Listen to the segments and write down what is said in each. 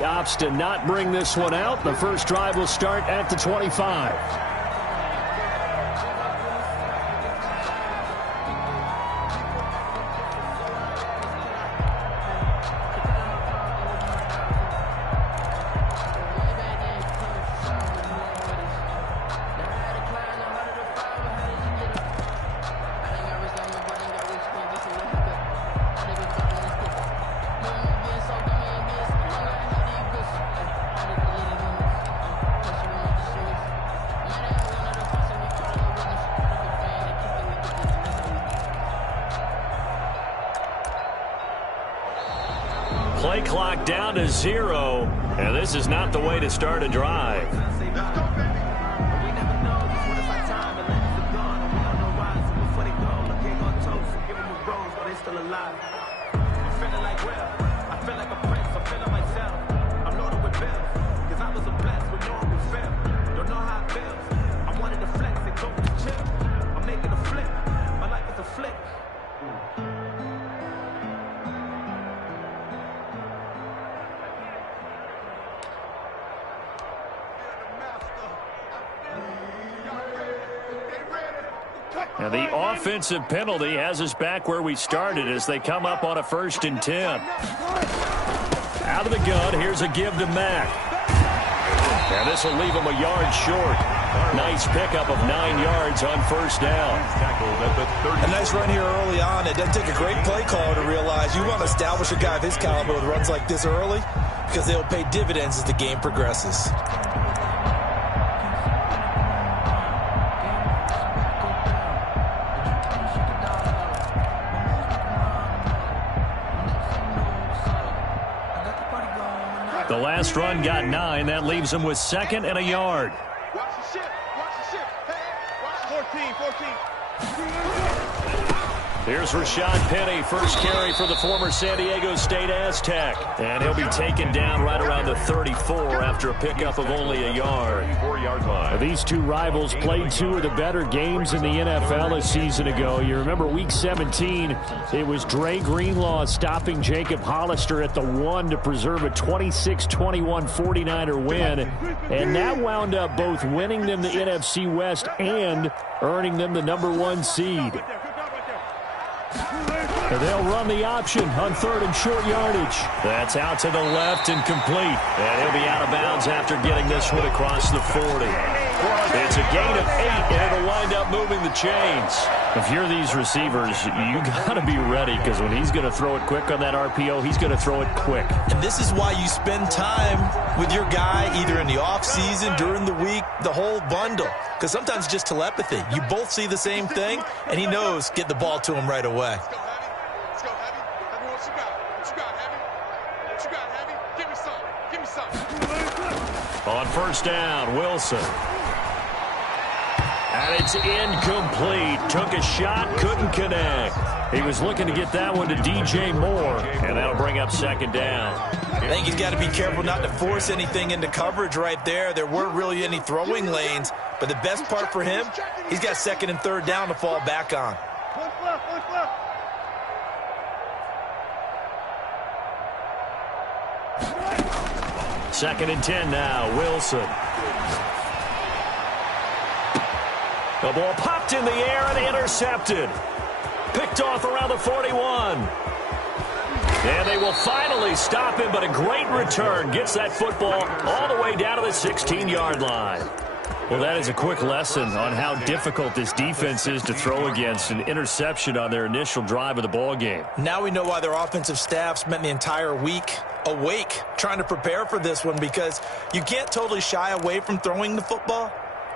Opts to not bring this one out. The first drive will start at the 25. Play clock down to 0, and this is not the way to start a drive. And the offensive penalty has us back where we started as they come up on a 1st and 10. Out of the gun, here's a give to Mack. And this will leave him a yard short. Nice pickup of 9 yards on 1st down. A nice run here early on. It doesn't take a great play caller to realize you want to establish a guy of his caliber with runs like this early because they'll pay dividends as the game progresses. The last run got 9. That leaves him with 2nd and a yard. Watch the ship. Watch the ship. Hey, watch 14. Here's Rashad Penny, first carry for the former San Diego State Aztec. And he'll be taken down right around the 34 after a pickup of only a yard. These two rivals played 2 of the better games in the NFL a season ago. You remember Week 17, it was Dre Greenlaw stopping Jacob Hollister at the 1 to preserve a 26-21 49er win. And that wound up both winning them the NFC West and earning them the #1 seed. They'll run the option on 3rd and short yardage. That's out to the left and complete. And he'll be out of bounds after getting this one across the 40. It's a gain of 8, and it'll wind up moving the chains. If you're these receivers, you got to be ready because when he's going to throw it quick on that RPO, he's going to throw it quick. And this is why you spend time with your guy either in the offseason, during the week, the whole bundle. Because sometimes it's just telepathy. You both see the same thing, and he knows get the ball to him right away. Let's go, Heavy. Heavy, what you got? What you got, Heavy? What you got, Heavy? Give me some. Give me some. On 1st down, Wilson. And it's incomplete. Took a shot, couldn't connect. He was looking to get that one to DJ Moore, and that'll bring up 2nd down. I think he's got to be careful not to force anything into coverage right there. There weren't really any throwing lanes, but the best part for him, he's got 2nd and 3rd down to fall back on. 2nd and 10 now, Wilson. The ball popped in the air and intercepted. Picked off around the 41. And they will finally stop him, but a great return. Gets that football all the way down to the 16-yard line. Well, that is a quick lesson on how difficult this defense is to throw against. An interception on their initial drive of the ball game. Now we know why their offensive staff spent the entire week awake trying to prepare for this one, because you can't totally shy away from throwing the football.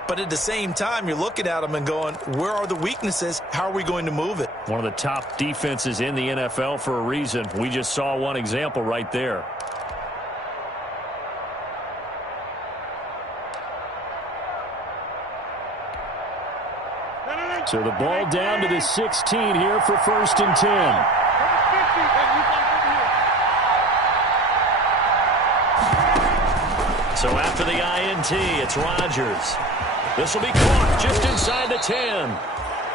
But at the same time, you're looking at them and going, where are the weaknesses? How are we going to move it? One of the top defenses in the NFL for a reason. We just saw one example right there. So the ball down to the 16 here for 1st and 10. So after the INT, it's Rodgers. This will be caught just inside the 10.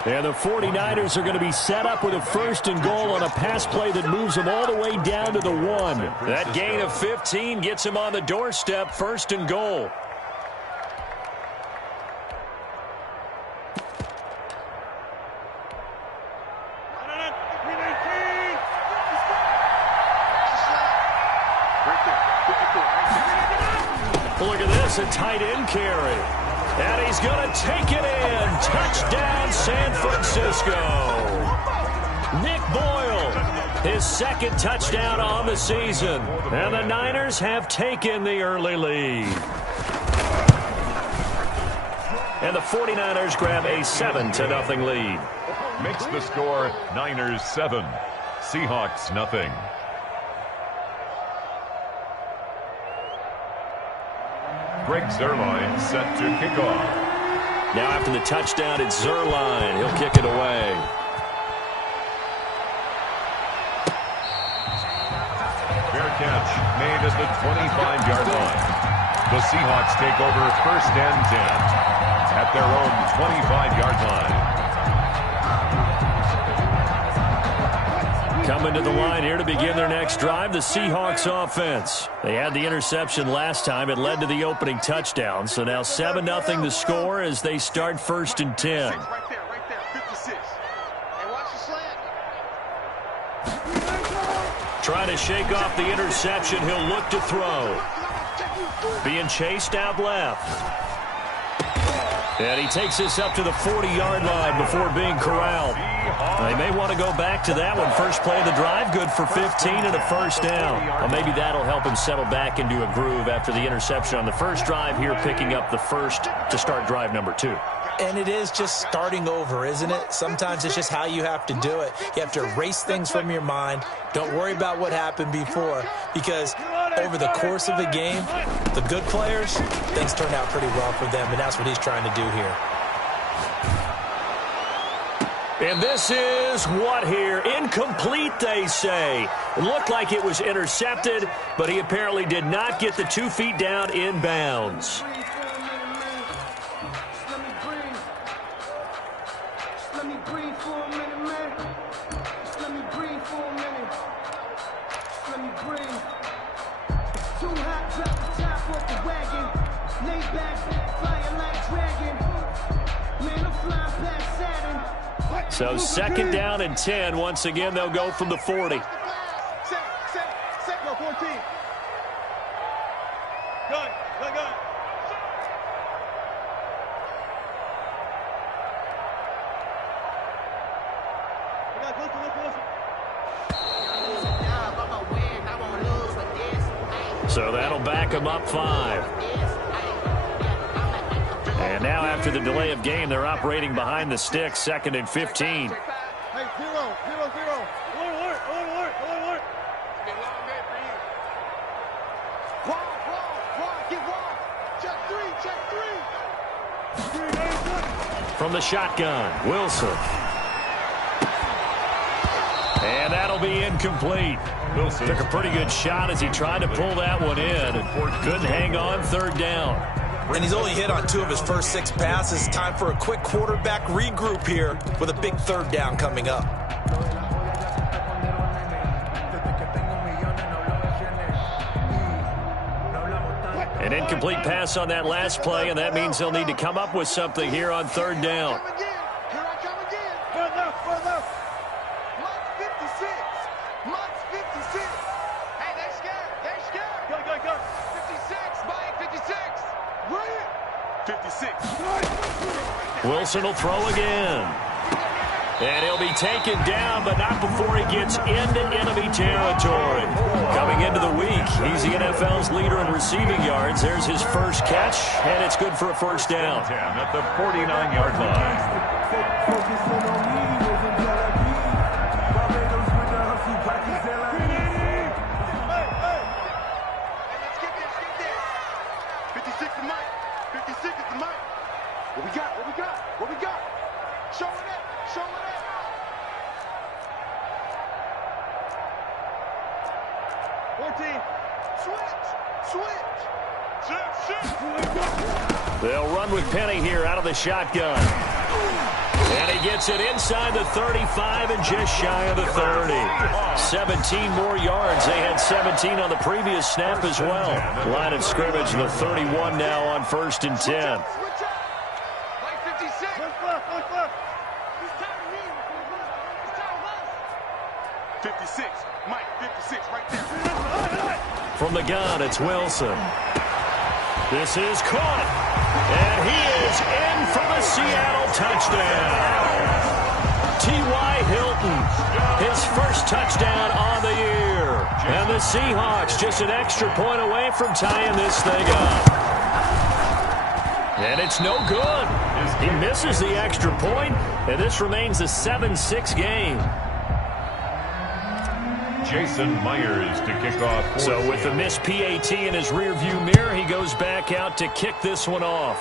And the 49ers are going to be set up with a 1st and goal on a pass play that moves them all the way down to the 1. That gain of 15 gets him on the doorstep, 1st and goal. Look at this, a tight end carry. And he's going to take it in. Touchdown, San Francisco. Nick Boyle, his 2nd touchdown on the season. And the Niners have taken the early lead. And the 49ers grab a 7-0 lead. Makes the score Niners 7, Seahawks nothing. Greg Zuerlein set to kick off. Now after the touchdown, it's Zuerlein. He'll kick it away. Fair catch made at the 25-yard line. The Seahawks take over 1st and 10 at their own 25-yard line. Coming to the line here to begin their next drive, the Seahawks offense. They had the interception last time. It led to the opening touchdown. So now 7-0 the score as they start 1st and 10. Right there, 56. Hey, watch the slant. Trying to shake off the interception. He'll look to throw. Being chased out left. And he takes this up to the 40-yard line before being corralled. They may want to go back to that one. First play of the drive, good for 15 and a 1st down. Well, maybe that'll help him settle back into a groove after the interception on the first drive here, picking up the 1st to start drive number 2. And it is just starting over, isn't it? Sometimes it's just how you have to do it. You have to erase things from your mind. Don't worry about what happened before, because over the course of a game, the good players, things turned out pretty well for them, and that's what he's trying to do here. And this is what here? Incomplete, they say. It looked like it was intercepted, but he apparently did not get the 2 feet down in bounds. So 2nd down and 10. Once again, they'll go from the 40. Set, go 14. Gun. So that'll back them up 5. And now after the delay of game, they're operating behind the sticks, 2nd and 15. Hey, 0. Alert. It's been a long day for you. Wide. Get wide. Check 3. From the shotgun, Wilson. And that'll be incomplete. Wilson took a pretty good shot as he tried to pull that one in. Couldn't hang on 3rd down. And he's only hit on 2 of his first 6 passes. Time for a quick quarterback regroup here with a big 3rd down coming up. An incomplete pass on that last play, and that means they'll need to come up with something here on 3rd down. Here I come again. Further. Mike 56. Hey, they scared. Go. 56. Mike 56. Bring it. 56. Wilson will throw again. And he'll be taken down, but not before he gets into enemy territory. Coming into the week, he's the NFL's leader in receiving yards. There's his first catch, and it's good for a 1st down. At the 49-yard line. What we got? Show it up. 14. Switch. They'll run with Penny here out of the shotgun. And he gets it inside the 35 and just shy of the 30. 17 more yards. They had 17 on the previous snap as well. Line of scrimmage, the 31 now on 1st and 10. 56. Mike, 56 right there. From the gun, it's Wilson. This is caught. And he is in for the Seattle touchdown. T.Y. Hilton, his first touchdown on the year. And the Seahawks just an extra point away from tying this thing up. And it's no good. He misses the extra point, and this remains a 7-6 game. Jason Myers to kick off. So with the missed PAT in his rearview mirror, he goes back out to kick this one off.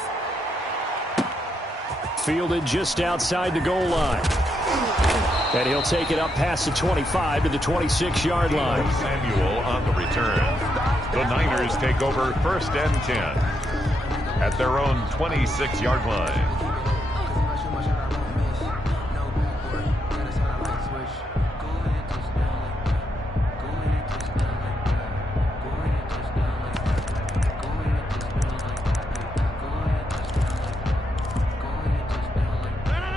Fielded just outside the goal line. And he'll take it up past the 25 to the 26-yard line. Samuel on the return. The Niners take over 1st and 10 at their own 26-yard line.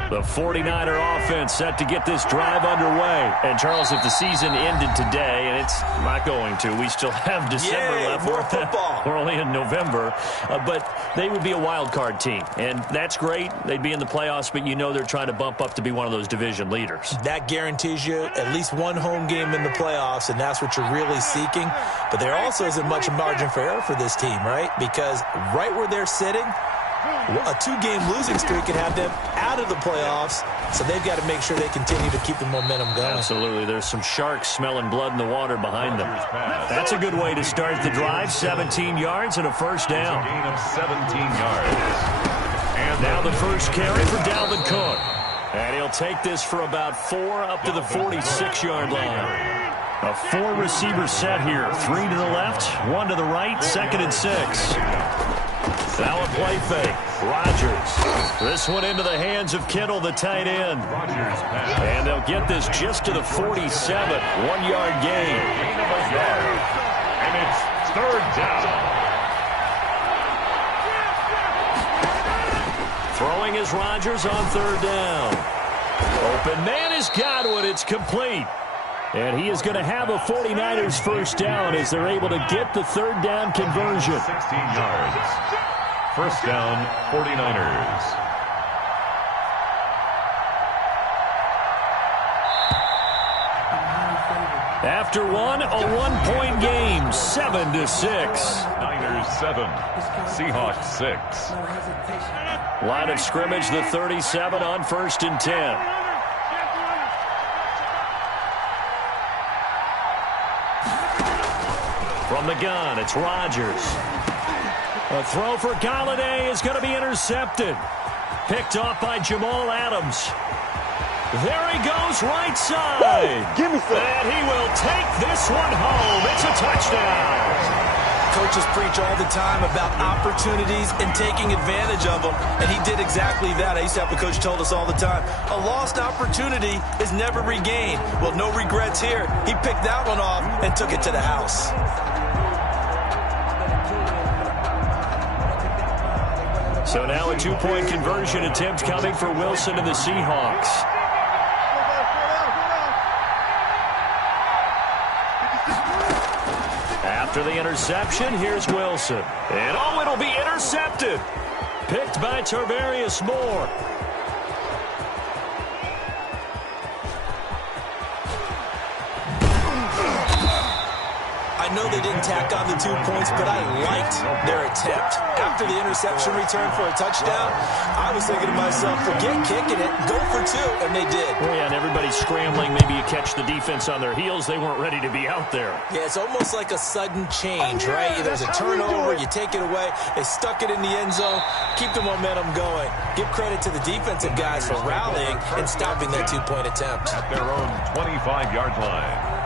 The 49er offense set to get this drive underway. And, Charles, if the season ended today, and it's not going to, we still have December left. More football. We're only in November. But they would be a wild card team. And that's great. They'd be in the playoffs, but you know they're trying to bump up to be one of those division leaders. That guarantees you at least one home game in the playoffs, and that's what you're really seeking. But there also isn't much margin for error for this team, right? Because right where they're sitting, a 2-game losing streak could have them out of the playoffs, so they've got to make sure they continue to keep the momentum going. Absolutely. There's some sharks smelling blood in the water behind them. That's a good way to start the drive. 17 yards and a first down. A gain of 17 yards. And now the first carry for Dalvin Cook. And he'll take this for about 4 up to the 46-yard line. A 4-receiver set here. 3 to the left, 1 to the right, 2nd and 6. Now a play fake. Rodgers. This one into the hands of Kittle, the tight end. And they'll get this just to the 47. 1-yard gain. And it's 3rd down. Throwing is Rodgers on 3rd down. Open man has got it. It's complete. And he is going to have a 49ers first down as they're able to get the 3rd down conversion. 16 yards. First down, 49ers. After one, a 1-point game, 7-6. Niners 7, Seahawks 6. Line of scrimmage, the 37 on 1st and 10. From the gun, it's Rodgers. A throw for Galladay is going to be intercepted. Picked off by Jamal Adams. There he goes, right side. Give me some. And he will take this one home. It's a touchdown. Coaches preach all the time about opportunities and taking advantage of them, and he did exactly that. I used to have a coach told us all the time, a lost opportunity is never regained. Well, no regrets here. He picked that one off and took it to the house. So now a 2-point conversion attempt coming for Wilson and the Seahawks. After the interception, here's Wilson. And oh, it'll be intercepted. Picked by Tarvarius Moore. I know they didn't tack on the 2 points, but I liked their attempt. After the interception return for a touchdown, I was thinking to myself, forget kicking it, go for 2, and they did. Well, yeah, and everybody's scrambling. Maybe you catch the defense on their heels. They weren't ready to be out there. Yeah, it's almost like a sudden change, right? There's a turnover, you take it away, they stuck it in the end zone, keep the momentum going. Give credit to the defensive guys for rallying and stopping that 2-point attempt. At their own 25-yard line.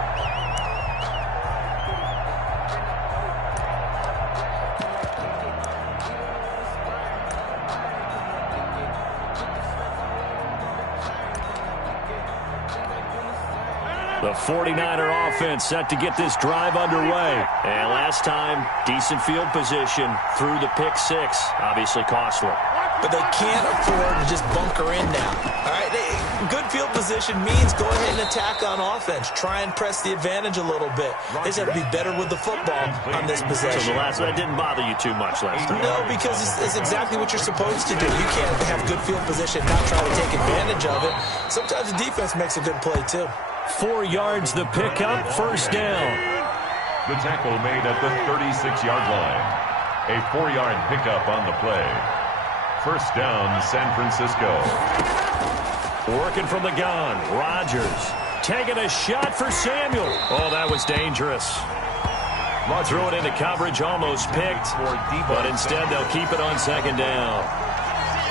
The 49er offense set to get this drive underway. And last time, decent field position through the pick six. Obviously costly. But they can't afford to just bunker in now. All right, good field position means go ahead and attack on offense. Try and press the advantage a little bit. They just have to be better with the football on this possession. So that didn't bother you too much last time? No, because it's exactly what you're supposed to do. You can't have good field position and not try to take advantage of it. Sometimes the defense makes a good play, too. 4 yards the pickup, first down. The tackle made at the 36-yard line. A 4-yard pickup on the play. First down, San Francisco. Working from the gun, Rodgers. Taking a shot for Samuel. Oh, that was dangerous. Threw it into coverage, almost picked. But instead, they'll keep it on second down.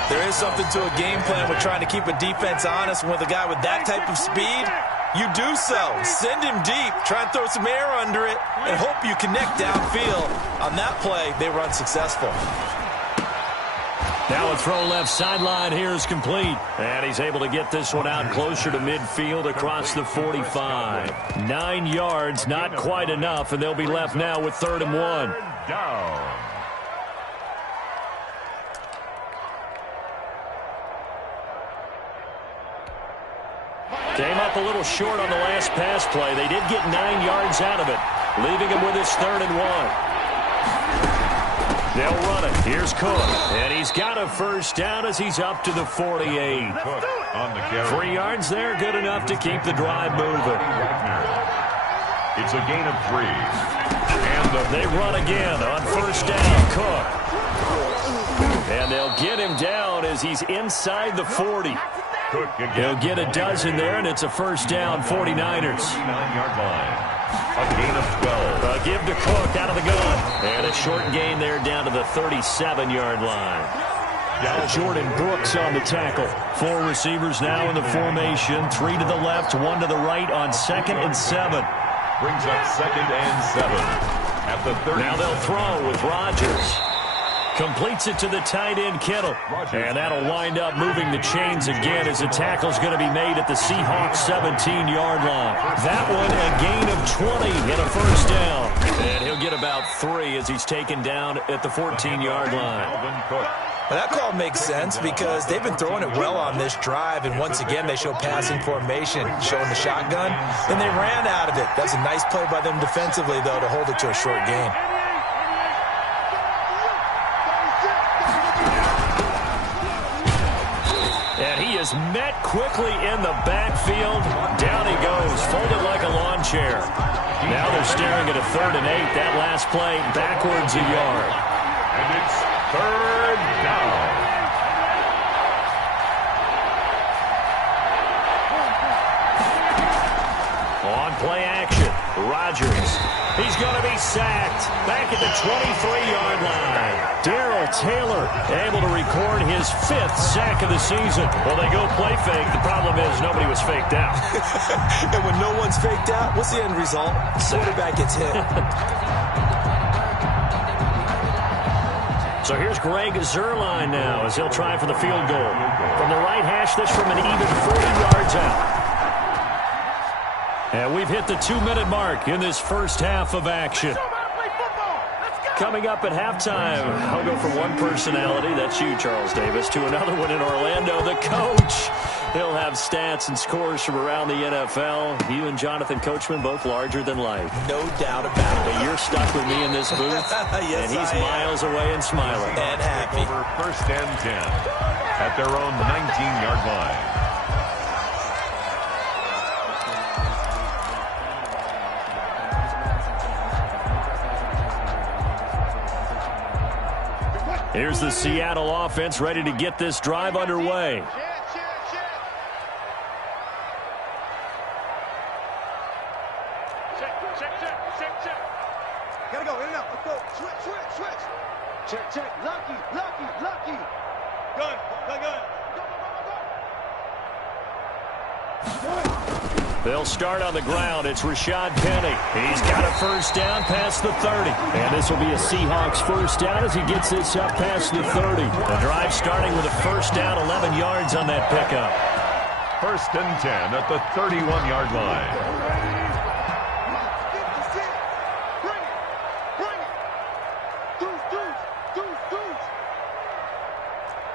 There is something to a game plan with trying to keep a defense honest. And with a guy with that type of speed, you do so. Send him deep. Try and throw some air under it and hope you connect downfield. On that play, they run successful. Now a throw left sideline here is complete. And he's able to get this one out closer to midfield across the 45. 9 yards, not quite enough, and they'll be left now with 3rd and 1. Down. Came up a little short on the last pass play. They did get 9 yards out of it, leaving him with his 3rd and 1. They'll run it. Here's Cook. And he's got a first down as he's up to the 48. Cook on the carry. 3 yards there, good enough to keep the drive moving. It's a gain of 3. And they run again on first down. Cook. And they'll get him down as he's inside the 40. Cook again. He'll get a dozen there, and it's a first down, 49ers. 9-yard line. A gain of 12. A give to Cook out of the gun. And a short gain there down to the 37-yard line. Jordan Brooks on the tackle. 4 receivers now in the formation. 3 to the left, 1 to the right on 2nd and 7. Brings up 2nd and 7. At the 30. Now they'll throw with Rodgers. Completes it to the tight end, Kittle. And that'll wind up moving the chains again as the tackle's going to be made at the Seahawks 17-yard line. That one a gain of 20 and a first down. And he'll get about 3 as he's taken down at the 14-yard line. Well, that call makes sense because they've been throwing it well on this drive, and once again they show passing formation, showing the shotgun. Then they ran out of it. That's a nice play by them defensively, though, to hold it to a short gain. And he is met quickly in the backfield. Down he goes, folded like a lawn chair. Now they're staring at a 3rd and 8. That last play backwards a yard. And it's 3rd down. On play action, Rodgers. He's going to be sacked back at the 23-yard line. Darrell Taylor able to record his 5th sack of the season. Well, they go play fake. The problem is nobody was faked out. And when no one's faked out, what's the end result? Quarterback gets hit. So here's Greg Zuerlein now as he'll try for the field goal. From the right hash, this from an even 40 yards out. And we've hit the 2-minute mark in this first half of action. Coming up at halftime, I'll go from one personality, that's you, Charles Davis, to another one in Orlando, the coach. He'll have stats and scores from around the NFL. You and Jonathan Coachman, both larger than life. No doubt about it. But you're stuck with me in this booth, yes, and he's miles away and smiling. And happy. Over 1st and 10 at their own 19-yard line. Here's the Seattle offense ready to get this drive underway. Check. Gotta go, in and out. Let's go. Switch. Check. Lucky. Gun. Go. They'll start on the ground. It's Rashad Penny. He's got a first down past the 30. And this will be a Seahawks first down as he gets this up past the 30. The drive starting with a first down, 11 yards on that pickup. 1st and 10 at the 31-yard line.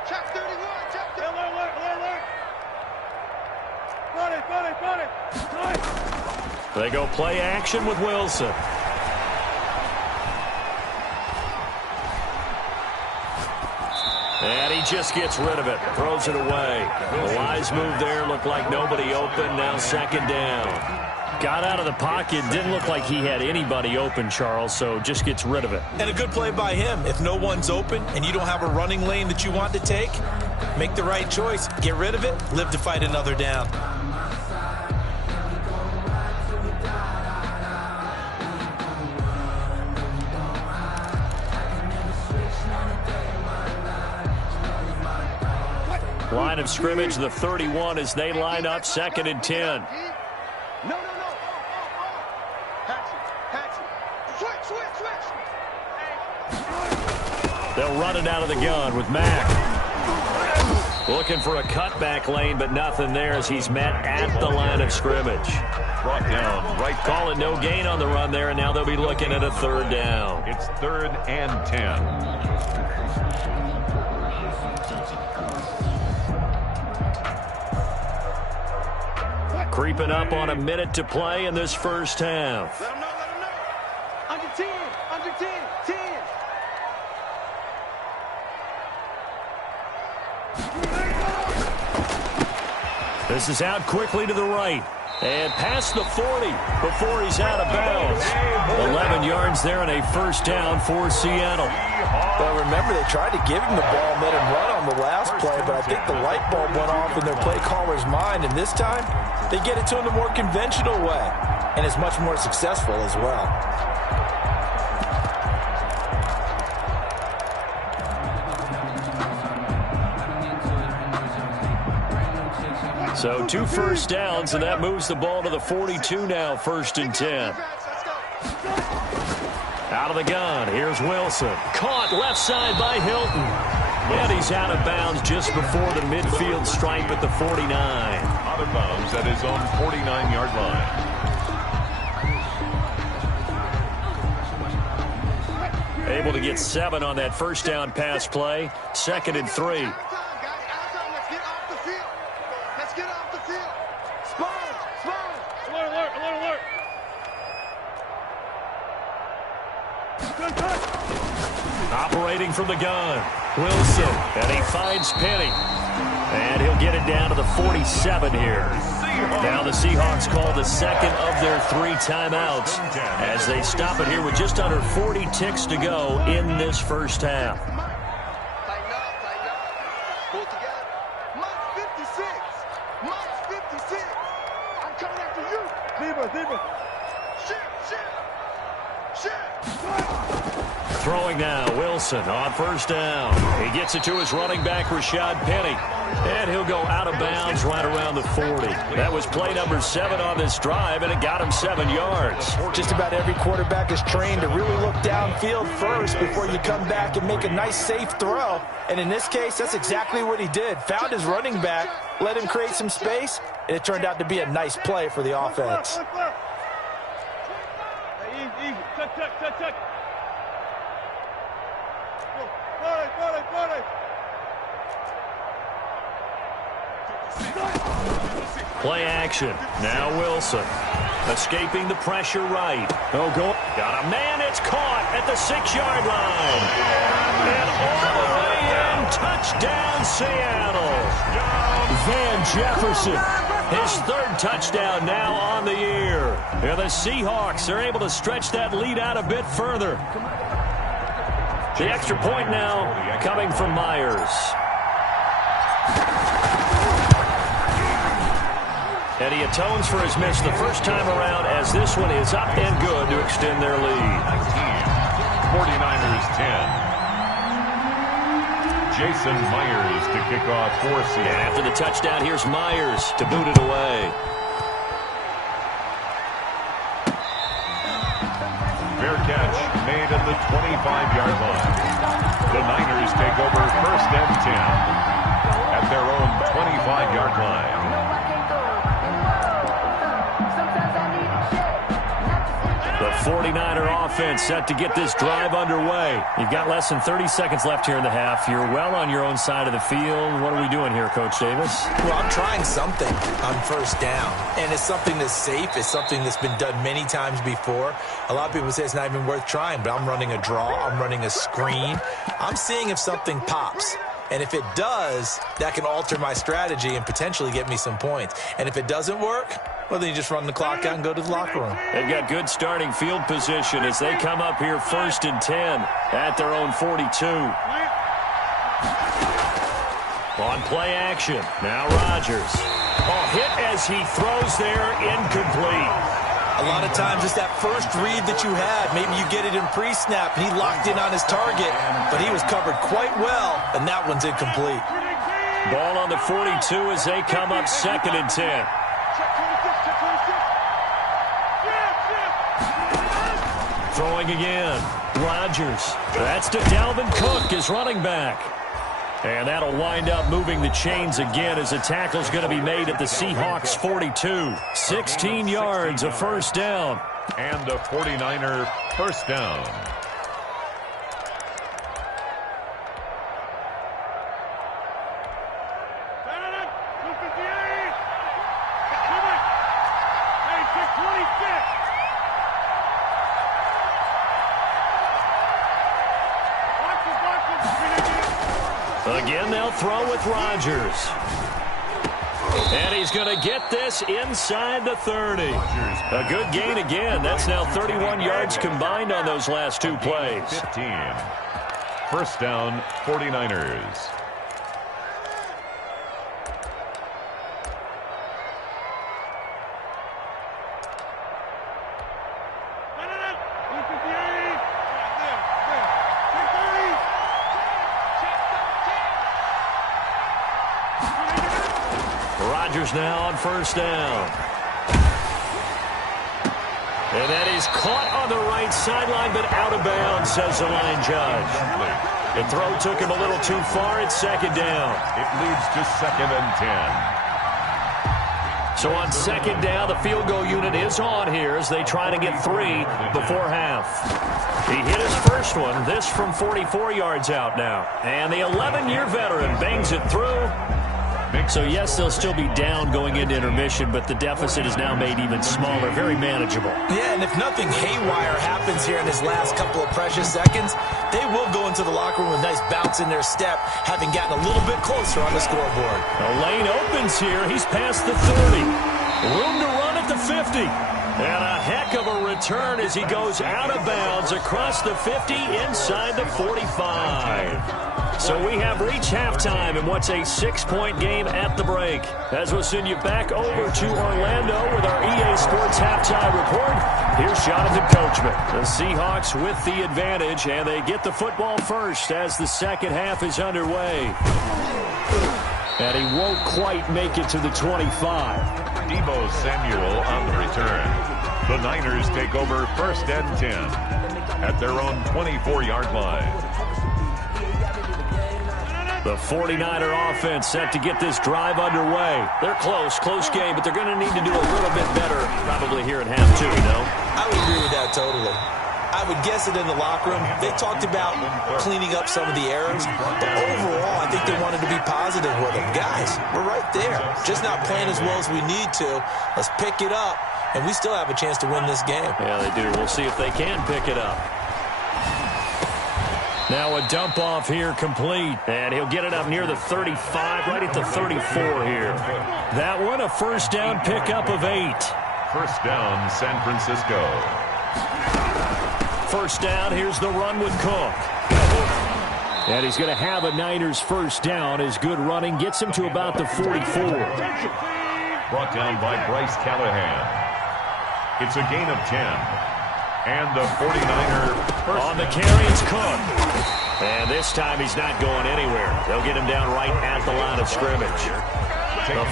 Check 31. Check 31. They go play action with Wilson. And he just gets rid of it. Throws it away. The wise move there. Looked like nobody open. Now second down. Got out of the pocket. Didn't look like he had anybody open, Charles, so just gets rid of it. And a good play by him. If no one's open and you don't have a running lane that you want to take, make the right choice. Get rid of it. Live to fight another down. Line of scrimmage, the 31 as they line up, 2nd and 10. No. Patch it. Switch. They'll run it out of the gun with Mack. Looking for a cutback lane, but nothing there as he's met at the line of scrimmage. Brought down right. Call it no gain on the run there, and now they'll be looking at a 3rd down. It's 3rd and 10. Creeping up on a minute to play in this first half. Let him know. Under 10. 10. This is out quickly to the right. And past the 40 before he's out of bounds. 11 yards there and a first down for Seattle. Well, remember, they tried to give him the ball and let him run on the last play, but I think the light bulb went off in their play caller's mind, and this time they get it to him the more conventional way, and it's much more successful as well. So 2 first downs, and that moves the ball to the 42 now, 1st and 10. Out of the gun, here's Wilson. Caught left side by Hilton. And he's out of bounds just before the midfield stripe at the 49. Out of bounds at his own 49-yard line. Able to get 7 on that first down pass play. 2nd and 3. Operating from the gun, Wilson, and he finds Penny. And he'll get it down to the 47 here. Now the Seahawks call the 2nd of their 3 timeouts as they stop it here with just under 40 ticks to go in this first half. Tighten up. Pull together. March 56. I'm coming after you. Zebra. Shit. Throwing now, Wilson on first down. He gets it to his running back, Rashad Penny. And he'll go out of bounds right around the 40. That was play number 7 on this drive, and it got him 7 yards. Just about every quarterback is trained to really look downfield first before you come back and make a nice, safe throw. And in this case, that's exactly what he did. Found his running back, let him create some space, and it turned out to be a nice play for the offense. Easy. Check. Play action. Now Wilson. Escaping the pressure right. Oh, go. Got a man. It's caught at the 6-yard line. And all the way in. Touchdown, Seattle. Van Jefferson. His 3rd touchdown now on the year. And the Seahawks are able to stretch that lead out a bit further. The extra point now coming from Myers. And he atones for his miss the first time around as this one is up and good to extend their lead. 49ers 10. Jason Myers to kick off for Seattle. And after the touchdown, here's Myers to boot it away. Fair catch made at the 25-yard line. The Niners take over 1st and 10 at their own 25-yard line. 49er offense set to get this drive underway. You've got less than 30 seconds left here in the half. You're well on your own side of the field. What are we doing here, Coach Davis? Well, I'm trying something on first down, and it's something that's safe. It's something that's been done many times before. A lot of people say it's not even worth trying, but I'm running a draw. I'm running a screen. I'm seeing if something pops. And if it does, that can alter my strategy and potentially get me some points. And if it doesn't work, well, then you just run the clock out and go to the locker room. They've got good starting field position as they come up here 1st and 10 at their own 42. On play action, now Rodgers. Oh, hit as he throws there, incomplete. A lot of times it's that first read that you had. Maybe you get it in pre-snap, and he locked in on his target, but he was covered quite well, and that one's incomplete. Ball on the 42 as they come up 2nd and 10. Throwing again. Rodgers. That's to Dalvin Cook, his running back. And that'll wind up moving the chains again as a tackle's going to be made at the Seahawks 42. 16 yards, a first down. And a 49er first down. Again, they'll throw with Rodgers. And he's going to get this inside the 30. A good gain again. That's now 31 yards combined on those last two plays. 15. First down, 49ers. Rodgers now on first down. And that is caught on the right sideline, but out of bounds, says the line judge. The throw took him a little too far. It's 2nd down. It leads to 2nd and 10. So on 2nd down, the field goal unit is on here as they try to get 3 before half. He hit his first one, this from 44 yards out now. And the 11-year veteran bangs it through. So, yes, they'll still be down going into intermission, but the deficit is now made even smaller, very manageable. Yeah, and if nothing haywire happens here in his last couple of precious seconds, they will go into the locker room with a nice bounce in their step, having gotten a little bit closer on the scoreboard. The lane opens here. He's past the 30. Room to run at the 50. And a heck of a return as he goes out of bounds across the 50 inside the 45. So we have reached halftime in what's a 6-point game at the break. As we'll send you back over to Orlando with our EA Sports halftime report, here's Jonathan Coachman. The Seahawks with the advantage, and they get the football first as the second half is underway. And he won't quite make it to the 25. Deebo Samuel on the return. The Niners take over 1st and 10 at their own 24-yard line. The 49er offense set to get this drive underway. They're close game, but they're going to need to do a little bit better probably here in half 2, you know? I would agree with that totally. I would guess it in the locker room. They talked about cleaning up some of the errors, but overall, I think they wanted to be positive with them. Guys, we're right there. Just not playing as well as we need to. Let's pick it up, and we still have a chance to win this game. Yeah, they do. We'll see if they can pick it up. Now a dump off here complete, and he'll get it up near the 35, right at the 34 here. That one, a first down pickup of 8. First down, San Francisco. First down, here's the run with Cook. And he's going to have a Niners first down. His good running gets him to about the 44. Brought down by Bryce Callahan. It's a gain of 10. And the 49er first on the carry, it's Cook. And this time he's not going anywhere. They'll get him down right at the line of scrimmage.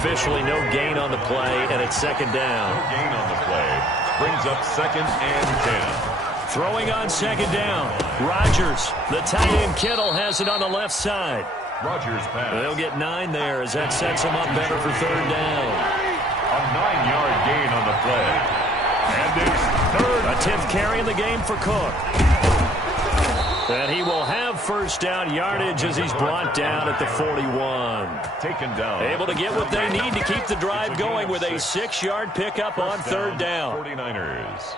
Officially no gain on the play, and it's 2nd down. No gain on the play. Brings up 2nd and 10. Throwing on 2nd down. Rodgers, the tight end Kittle has it on the left side. Rodgers pass. They'll get 9 there as that sets them up better for 3rd down. A 9-yard gain on the play. And it's Third, a 10th carry in the game for Cook. And he will have first down yardage as he's brought down at the 41. Taken down. Able to get what they need to keep the drive going with a 6-yard pickup on third down. 49ers.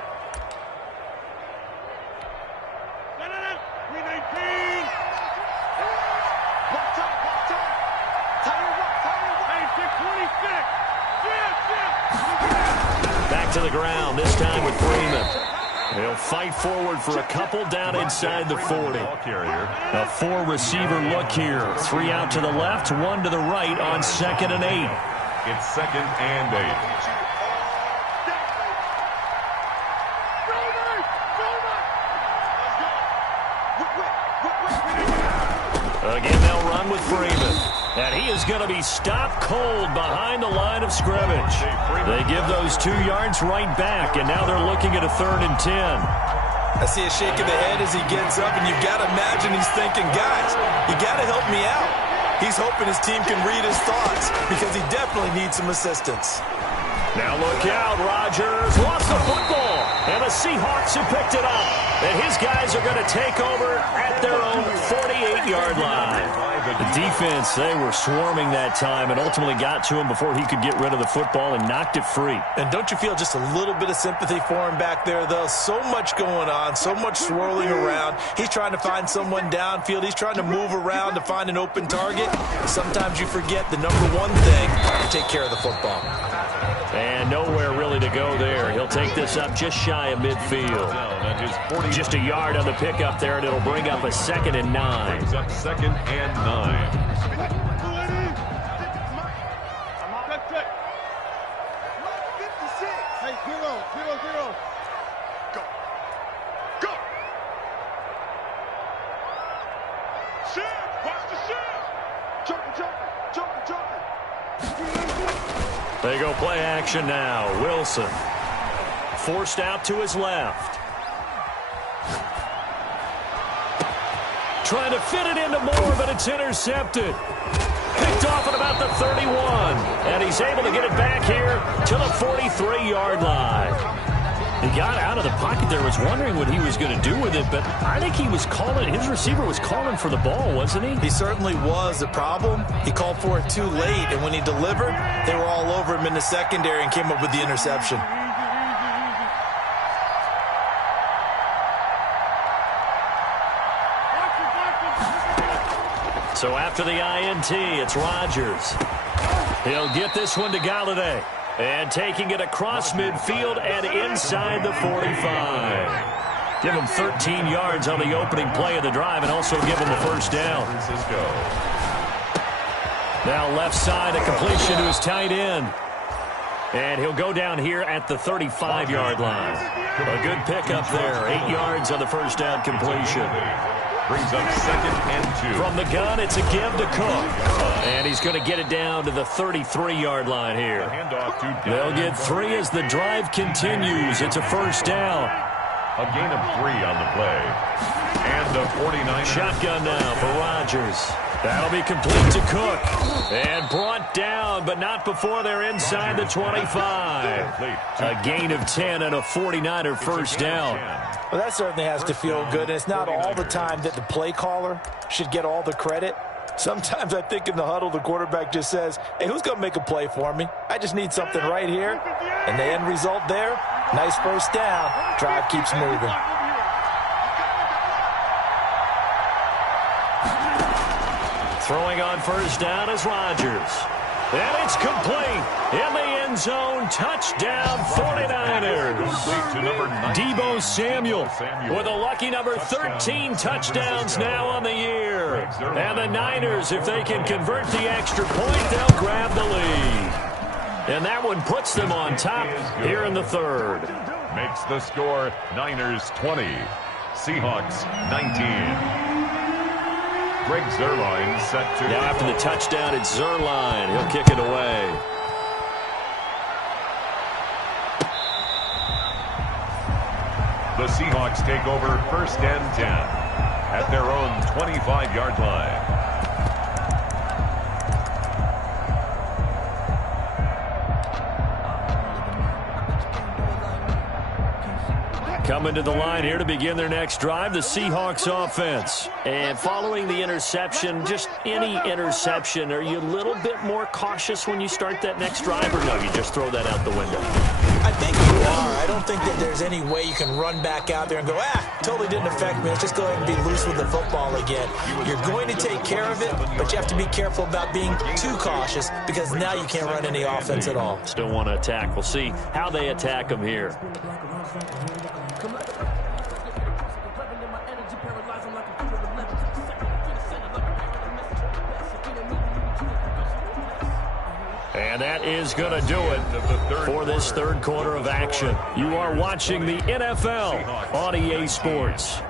Back to the ground, this time with Freeman. He'll fight forward for a couple down inside the 40. A 4-receiver look here. 3 out to the left, 1 to the right on 2nd and 8. It's 2nd and 8. Again, they'll run with Freeman. And he is going to be stopped cold behind the line of scrimmage. They give those 2 yards right back, and now they're looking at a 3rd and 10. I see a shake of the head as he gets up, and you've got to imagine he's thinking, guys, you got to help me out. He's hoping his team can read his thoughts because he definitely needs some assistance. Now look out, Rodgers lost the football, and the Seahawks have picked it up. And his guys are going to take over at their own 48-yard line. The defense, they were swarming that time and ultimately got to him before he could get rid of the football and knocked it free. And don't you feel just a little bit of sympathy for him back there, though? So much going on, so much swirling around. He's trying to find someone downfield. He's trying to move around to find an open target. Sometimes you forget the number one thing, take care of the football. And nowhere really to go there. He'll take this up just shy of midfield. Just a yard on the pickup there, and it'll bring up a 2nd and 9. Brings up 2nd and 9. Hey, zero. Go. Go. Shift. Watch the shift. Jumping. They go play action now. Wilson forced out to his left. Trying to fit it into Moore, but it's intercepted. Picked off at about the 31. And he's able to get it back here to the 43-yard line. He got out of the pocket there, was wondering what he was going to do with it, but I think he was calling, his receiver was calling for the ball, wasn't he? He certainly was. The problem, he called for it too late, and when he delivered, they were all over him in the secondary and came up with the interception. So after the INT, it's Rodgers. He'll get this one to Galladay. And taking it across midfield and inside the 45. Give him 13 yards on the opening play of the drive and also give him the first down. Now left side, a completion to his tight end. And he'll go down here at the 35-yard line. A good pickup there. 8 yards on the first down completion. Brings up 2nd and 2. From the gun, it's a give to Cook. And he's going to get it down to the 33-yard line here. They'll get 3 as the drive continues. It's a first down. A gain of 3 on the play. And the 49ers. Shotgun now for Rodgers. That'll be complete to Cook. And brought down, but not before they're inside the 25. A gain of 10 and a 49er first down. Well, that certainly has to feel good. And it's not all the time that the play caller should get all the credit. Sometimes I think in the huddle, the quarterback just says, hey, who's going to make a play for me? I just need something right here. And the end result there, nice first down. Drive keeps moving. Throwing on first down is Rodgers. And it's complete. In the end zone, touchdown 49ers. Deebo Samuel with a lucky number 13 touchdowns now on the year. And the Niners, if they can convert the extra point, they'll grab the lead. And that one puts them on top here in the third. Makes the score Niners 20, Seahawks 19. Greg Zuerlein set to... Now after the touchdown, it's Zuerlein. He'll kick it away. The Seahawks take over 1st and 10 at their own 25-yard line. Coming to the line here to begin their next drive, the Seahawks offense. And following the interception, just any interception, are you a little bit more cautious when you start that next drive, or no, you just throw that out the window? I think you are. I don't think that there's any way you can run back out there and go, totally didn't affect me. Let's just go ahead and be loose with the football again. You're going to take care of it, but you have to be careful about being too cautious because now you can't run any offense at all. Still want to attack. We'll see how they attack them here. And that is going to do it for this third quarter of action. You are watching the NFL on EA Sports.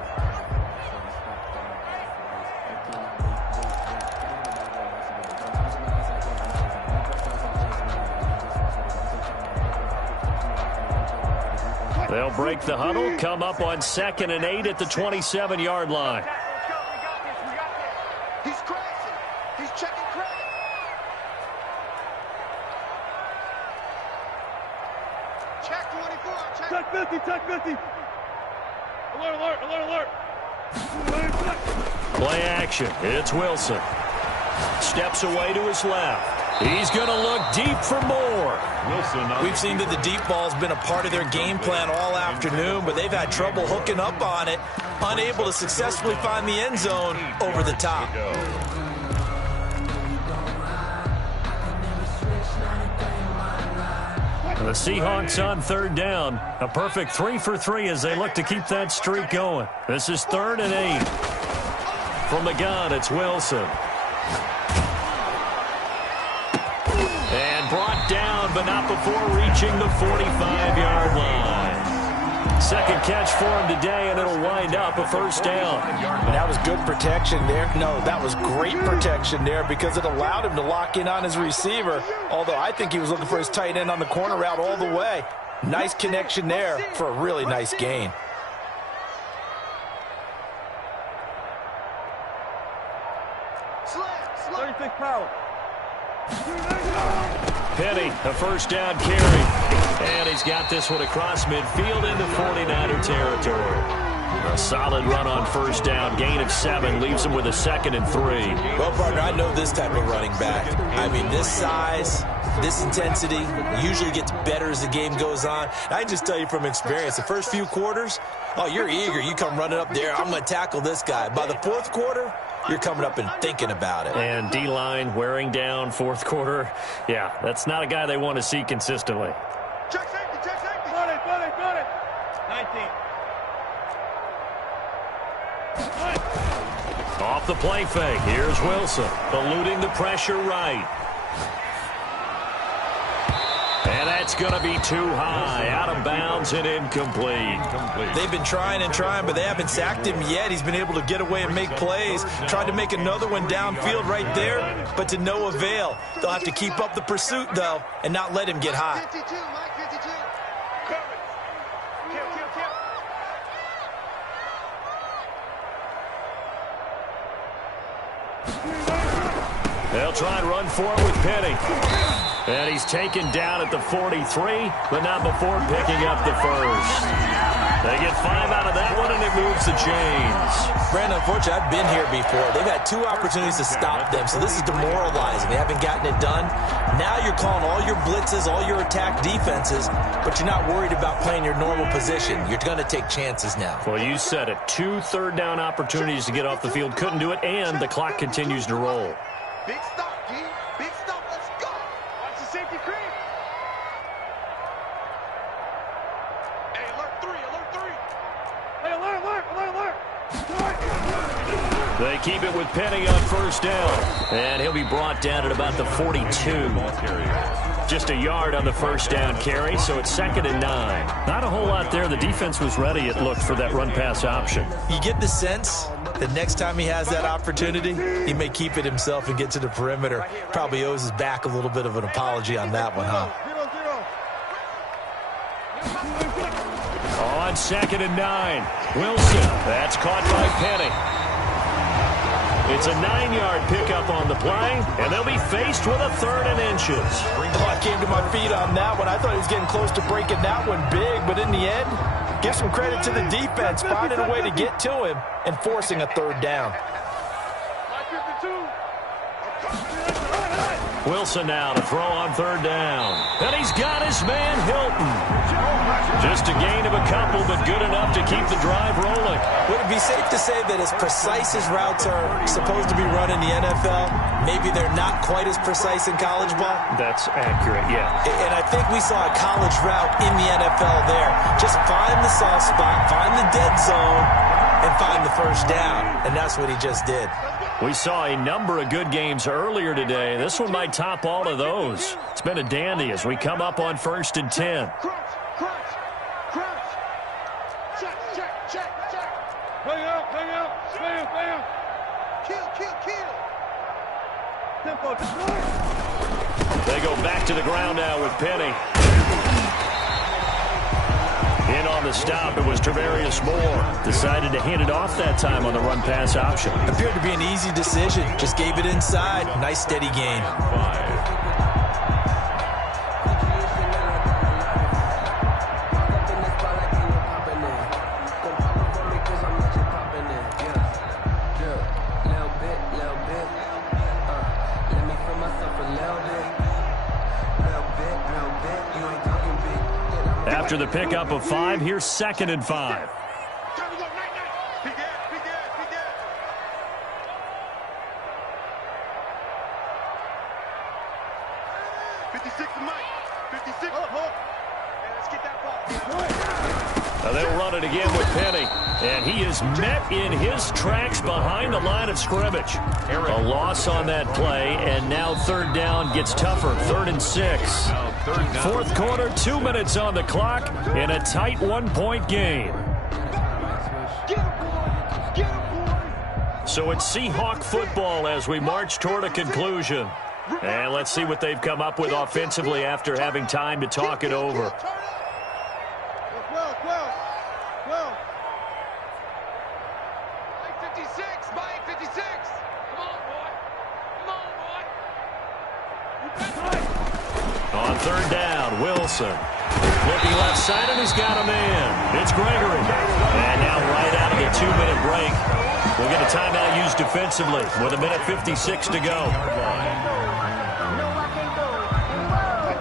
They'll break the huddle, come up on 2nd and 8 at the 27-yard line. He's crashing. He's checking crash. Check 24. Check 50. Check 50. Alert, alert, alert, alert. Play action. It's Wilson. Steps away to his left. He's going to look deep for more. We've seen that the deep ball's been a part of their game plan all afternoon, but they've had trouble hooking up on it, unable to successfully find the end zone over the top. The Seahawks on 3rd down. A perfect 3 for 3 as they look to keep that streak going. This is 3rd and 8. From the gun, it's Wilson. And brought down, but not before reaching the 45-yard line. Second catch for him today, and it'll wind up a first down. That was good protection there. No, that was great protection there because it allowed him to lock in on his receiver, although I think he was looking for his tight end on the corner route all the way. Nice connection there for a really nice gain. Slam. 36 power. Penny, a first down carry. And he's got this one across midfield into 49er territory. A solid run on first down. Gain of 7 leaves him with a 2nd and 3. Well, partner, I know this type of running back. I mean, this size, this intensity usually gets better as the game goes on. I can just tell you from experience, the first few quarters, you're eager. You come running up there, I'm going to tackle this guy. By the 4th quarter, you're coming up and thinking about it. And D-line wearing down 4th quarter. Yeah, that's not a guy they want to see consistently. Check safety. Check safety. Got it. 19. Off the play fake. Here's Wilson, eluding the pressure right. And that's going to be too high. Out of bounds and incomplete. They've been trying and trying, but they haven't sacked him yet. He's been able to get away and make plays. Tried to make another one downfield right there, but to no avail. They'll have to keep up the pursuit, though, and not let him get hot. 52, Mike 52. They'll try and run for it with Penny. And he's taken down at the 43, but not before picking up the first. They get 5 out of that one, and it moves the chains. Brandon, unfortunately, I've been here before. They've had 2 opportunities to stop them, so this is demoralizing. They haven't gotten it done. Now you're calling all your blitzes, all your attack defenses, but you're not worried about playing your normal position. You're going to take chances now. Well, you said it. 2 third-down opportunities to get off the field. Couldn't do it, and the clock continues to roll. Big stop, G. Big stop. Let's go. Watch the safety creep. Hey, alert 3. Hey, alert. They keep it with Penny on first down. And he'll be brought down at about the 42. Just a yard on the first down carry, so it's 2nd and 9. Not a whole lot there. The defense was ready, it looked, for that run-pass option. You get the sense that next time he has that opportunity, he may keep it himself and get to the perimeter. Probably owes his back a little bit of an apology on that one, huh? 0-0. On 2nd and 9. Wilson. That's caught by Penny. It's a 9-yard pickup on the play, and they'll be faced with a 3rd and inches. I came to my feet on that one. I thought he was getting close to breaking that one big, but in the end, Give some credit to the defense, finding a way to get to him and forcing a third down. Wilson now to throw on third down. And he's got his man Hilton. Just a gain of a couple, but good enough to keep the drive rolling. Would it be safe to say that as precise as routes are supposed to be run in the NFL, maybe they're not quite as precise in college ball? That's accurate, yeah. And I think we saw a college route in the NFL there. Just find the soft spot, find the dead zone, and find the first down. And that's what he just did. We saw a number of good games earlier today. This one might top all of those. It's been a dandy as we come up on 1st and 10. Hang out. Bam. Kill. Tempo. They go back to the ground now with Penny. In on the stop, it was Travarius Moore. Decided to hand it off that time on the run-pass option. Appeared to be an easy decision. Just gave it inside. Nice, steady gain. After the pickup of 5, here's 2nd and 5. Be good. 56 to Mike. 56. Hold. Man, let's get that ball. Now they'll run it again with Penny. And he is met in his tracks behind the line of scrimmage. A loss on that play, and now third down gets tougher. 3rd and 6. Fourth quarter, 2 minutes on the clock in a tight 1-point game. So it's Seahawk football as we march toward a conclusion. And let's see what they've come up with offensively after having time to talk it over. Well. Mike 56. Come on, boy. On third down, Wilson. Looking left side, and he's got a man. It's Gregory. And now right out of the 2-minute break, we'll get a timeout used defensively with 1:56 to go.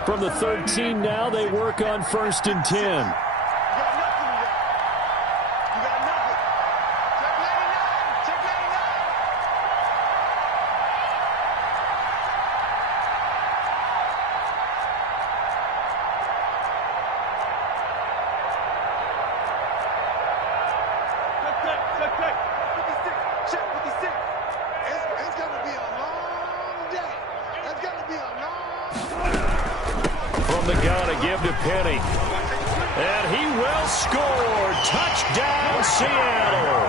From the 13 now, they work on 1st and 10. Penny. And he will score. Touchdown, Seattle.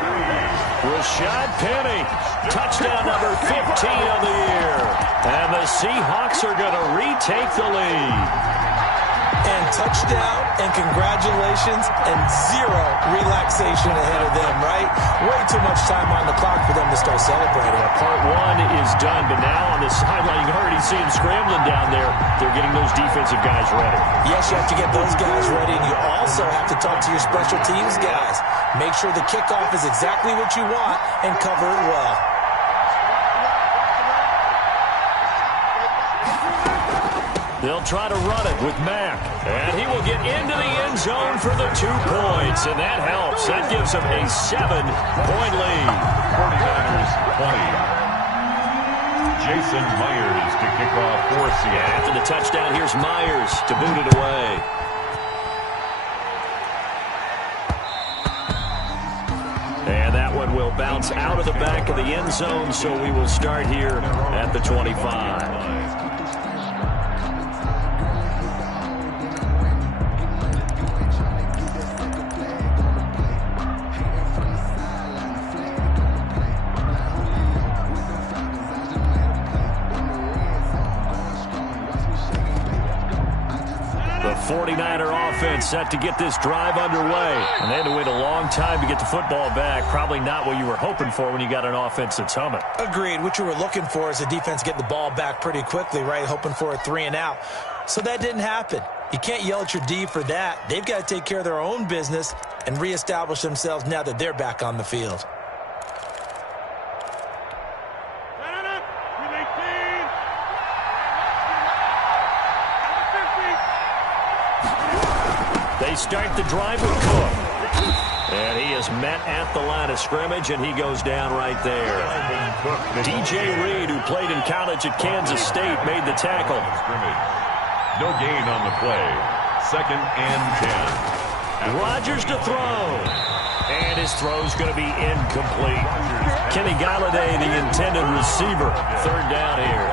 Rashad Penny. Touchdown number 15 of the year. And the Seahawks are going to retake the lead. And touchdown and congratulations and zero relaxation ahead of them, right? Way too much time on the clock for them to start celebrating. Part 1 is done, but now on the sideline, you already see them scrambling down there. They're getting those defensive guys ready. Yes, you have to get those guys ready, and you also have to talk to your special teams guys. Make sure the kickoff is exactly what you want and cover it well. They'll try to run it with Mack. And he will get into the end zone for the 2 points. And that helps. That gives them a 7-point lead. 49ers 20. Jason Myers to kick off for Seattle. After the touchdown, here's Myers to boot it away. And that one will bounce out of the back of the end zone, so we will start here at the 25. The 49er offense set to get this drive underway. And they had to wait a long time to get the football back. Probably not what you were hoping for when you got an offense that's humming. Agreed. What you were looking for is the defense getting the ball back pretty quickly, right? Hoping for a 3-and-out. So that didn't happen. You can't yell at your D for that. They've got to take care of their own business and reestablish themselves now that they're back on the field. They start the drive with Cook. And he is met at the line of scrimmage, and he goes down right there. DJ Reed, who played in college at Kansas State, made the tackle. No gain on the play. 2nd and 10. Rodgers to throw. And his throw's going to be incomplete. Kenny Galladay, the intended receiver. 3rd down here.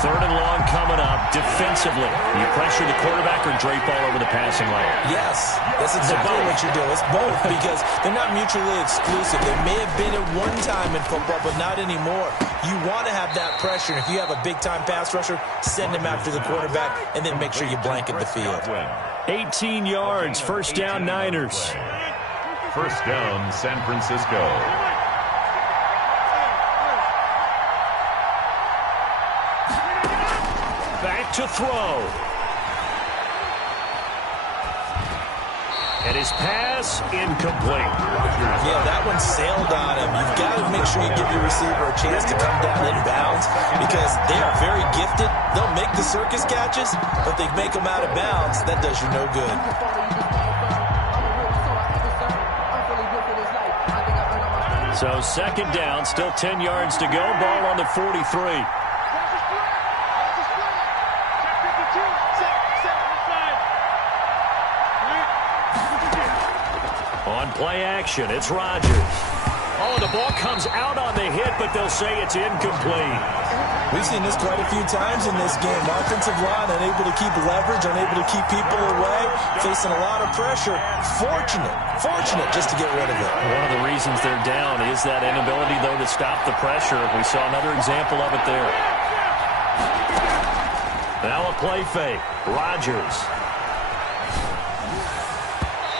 3rd and long coming up defensively. You pressure the quarterback or drape all over the passing lane? Yes, that's exactly what you do. It's both because they're not mutually exclusive. They may have been at one time in football, but not anymore. You want to have that pressure. If you have a big-time pass rusher, send him after the quarterback, and then make sure you blanket the field. 18 yards, 1st down Niners. 1st down San Francisco. Back to throw. And his pass incomplete. Yeah, that one sailed on him. You've got to make sure you give your receiver a chance to come down inbounds because they are very gifted. They'll make the circus catches, but they make them out of bounds. That does you no good. So 2nd down, still 10 yards to go. Ball on the 43. On play action, it's Rodgers. Oh, the ball comes out on the hit, but they'll say it's incomplete. We've seen this quite a few times in this game. Offensive line unable to keep leverage, unable to keep people away, facing a lot of pressure. Fortunate just to get rid of it. One of the reasons they're down is that inability, though, to stop the pressure. We saw another example of it there. Now a play fake. Rodgers.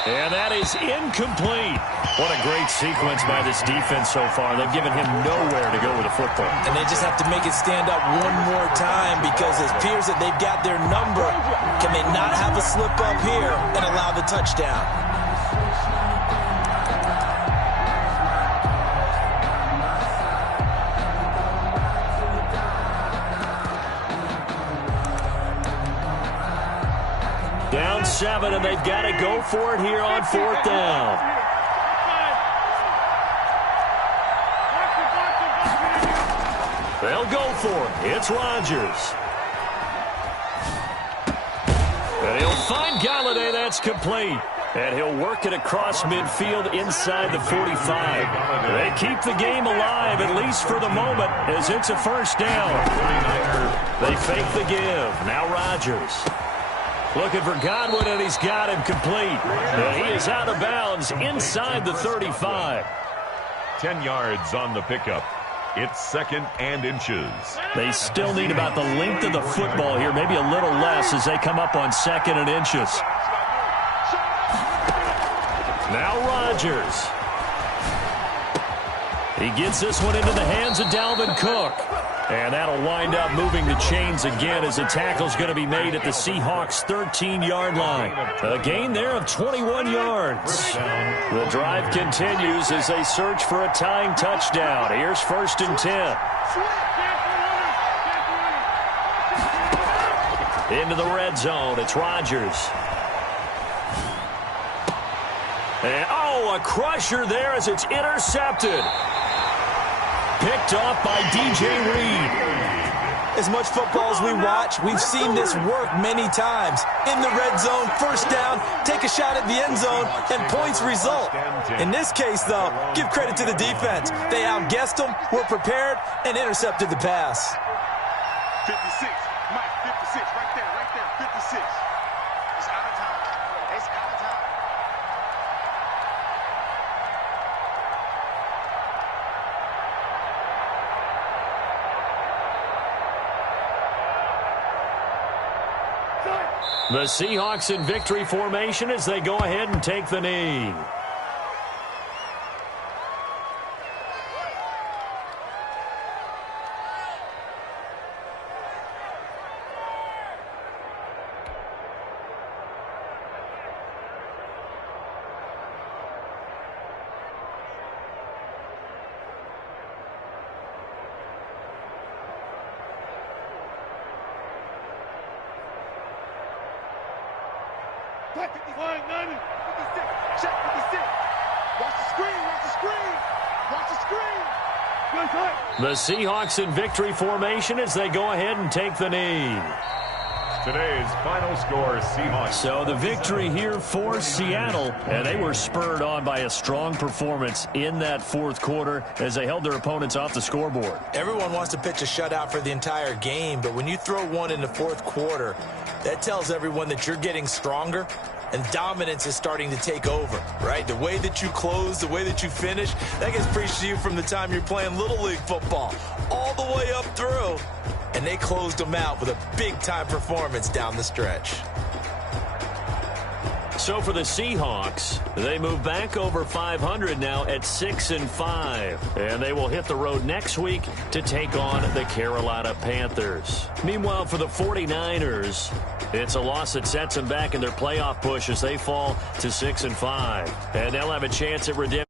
And that is incomplete. What a great sequence by this defense so far. They've given him nowhere to go with the football. And they just have to make it stand up one more time because it appears that they've got their number. Can they not have a slip up here and allow the touchdown? Down 7, and they've got to go for it here on 4th down. They'll go for it. It's Rodgers. And he'll find Galladay. That's complete. And he'll work it across midfield inside the 45. They keep the game alive, at least for the moment, as it's a 1st down. They fake the give. Now Rodgers. Looking for Godwin, and he's got him complete. And he is out of bounds inside the 35. 10 yards on the pickup. It's 2nd and inches. They still need about the length of the football here, maybe a little less as they come up on 2nd and inches. Now Rodgers. He gets this one into the hands of Dalvin Cook. And that'll wind up moving the chains again as the tackle's going to be made at the Seahawks' 13-yard line. A gain there of 21 yards. The drive continues as they search for a tying touchdown. Here's 1st and 10. Into the red zone. It's Rodgers. And, a crusher there as it's intercepted. Picked off by DJ Reed. As much football as we watch, we've seen this work many times. In the red zone, 1st down, take a shot at the end zone, and points result. In this case, though, give credit to the defense. They outguessed them, were prepared, and intercepted the pass. 56, Mike, 56, right there, 56. It's out of time. It's out of time. The Seahawks in victory formation as they go ahead and take the knee. Check 56. Watch the screen. Watch the screen. Watch the screen. The Seahawks in victory formation as they go ahead and take the knee. Today's final score, Seahawks. So the victory here for Seattle, and they were spurred on by a strong performance in that fourth quarter as they held their opponents off the scoreboard. Everyone wants to pitch a shutout for the entire game, but when you throw one in the fourth quarter, that tells everyone that you're getting stronger and dominance is starting to take over, right? The way that you close, the way that you finish, that gets preached to you from the time you're playing Little League football all the way up through. And they closed them out with a big-time performance down the stretch. So for the Seahawks, they move back over 500 now at 6-5. And they will hit the road next week to take on the Carolina Panthers. Meanwhile, for the 49ers, it's a loss that sets them back in their playoff push as they fall to 6-5. And they'll have a chance at redemption.